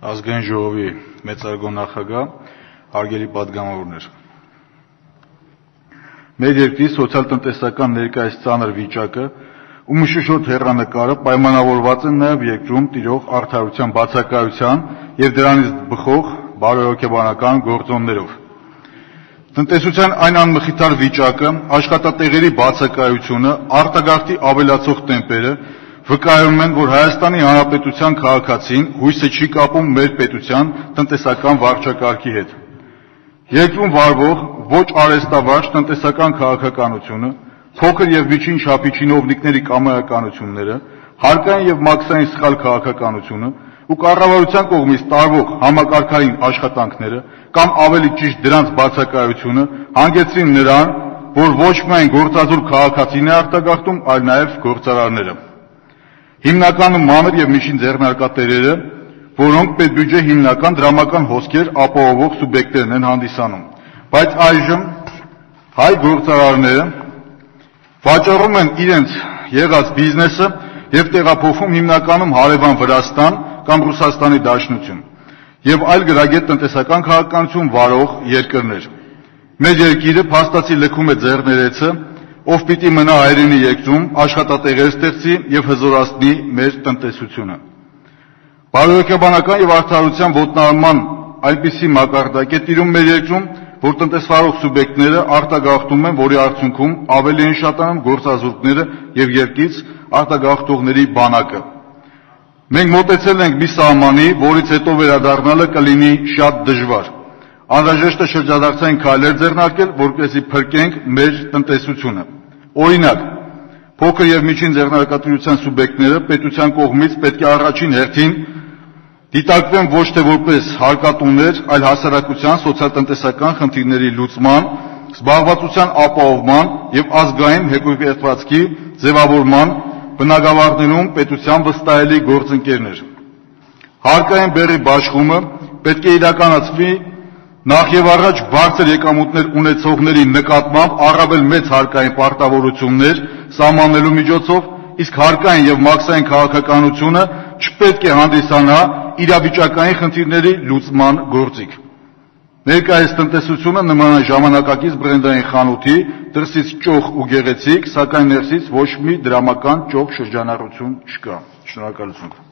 Ազգային ժողովի մեծարգո նախագահ, հարգելի պատգամավորներ։ Մեր երկրի սոցիալ-տնտեսական ներկայիս ծանր վիճակը ու մշուշոտ հեռանկարը պայմանավորված են նաև երկրում տիրող արդարության բացակայության և դրանից բխող բարոյհոգեբանական գործոններով։ Տնտեսության այն անմխիթար վիճակը, աշխատատեղերի բացակայությունը, արտագաղթի ավելացող տեմպերը վկայում են, որ Հայաստանի Հանրապետության քաղաքացին հույսը չի կապում մեր պետության տնտեսական վարչակարգի հետ։ Երկրում վարվող ոչ արհեստավարժ տնտեսական քաղաքականությունը, փոքր և միջին չափի չինովնիկների կամայականությունները, հարկային և մաքսային սխալ քաղաքականությունը ու կառավարության կողմից տարվող համակարգային աշխատանքները կամ ավելի ճիշտ դրանց բացակայությունը հանգեցրին նրան, որ ոչ միայն գործազուրկ քաղաքացին է արտագաղթում, այլ նաև գործարարները։ Հիմնականում մանր և միջին ձեռնարկատերերը, որոնք պետբյուջե հիմնական դրամական հոսքեր ապահովող սուբյեկտներն են հանդիսանում, բայց այժմ հայ գործարարները վաճառում են իրենց եղած բիզնեսը և տեղափոխում հիմնականում հարևան Վրաստան կամ Ռուսաստանի Դաշնություն և այլ գրագետ տնտեսական քաղաքականություն վարող երկրներ։ Մեր երկիրը փաստացի լքում է ձեռներեցը, ով պիտի մնա հայրենի երկրում, աշխատատեղեր ստեղծի և հզորացնի մեր տնտեսությունը։ Բարոյհոգեբանական և արդարության ոտնահարման այնպիսի մակարդակ է տիրում մեր երկրում, որ տնտեսվարող սուբյեկտները արտագաղթում են, որի արդյունքում ավելի են շատանում գործազուրկները և երկրից արտագաղթողների բանակը։ Մենք մոտեցել ենք մի սահմանի, որից հետո վերադառնալը կլինի շատ դժվար։ Անհրաժեշտ է շրջադարձային քայլեր ձեռնարկել, որպեսզի փրկենք մեր տնտեսությունը։ Օրինակ, փոքր և միջին ձեռնարկատիրության սուբյեկտները պետության կողմից պետք է առաջին հերթին դիտարկվեն ոչ թե որպես հարկատուներ, այլ հասարակության սոցիալ-տնտեսական խնդիրների լուծման, զբաղվածության ապահովման և ազգային հոգեկրթվածքի ձևավորման բնագավառներում պետության վստահելի գործընկերներ։ Հարկային բեռի բաշխումը պետք է իրականացվի նախ և առաջ բարձր եկամուտներ ունեցողների նկատմամբ առավել մեծ հարկային պարտավորություններ սահմանելու միջոցով, իսկ հարկային և մաքսային քաղաքականությունը չպետք է հանդիսանա իրավիճակային խնդիրների լուծման գործիք։ Ներկայիս տնտեսությունը նման է ժամանակակից բրենդային խանութի, դրսից ճոխ ու գեղեցիկ, սակայն ներսից ոչ մի դրամական ճոխ շրջանառություն չկա։ Շնորհակալություն։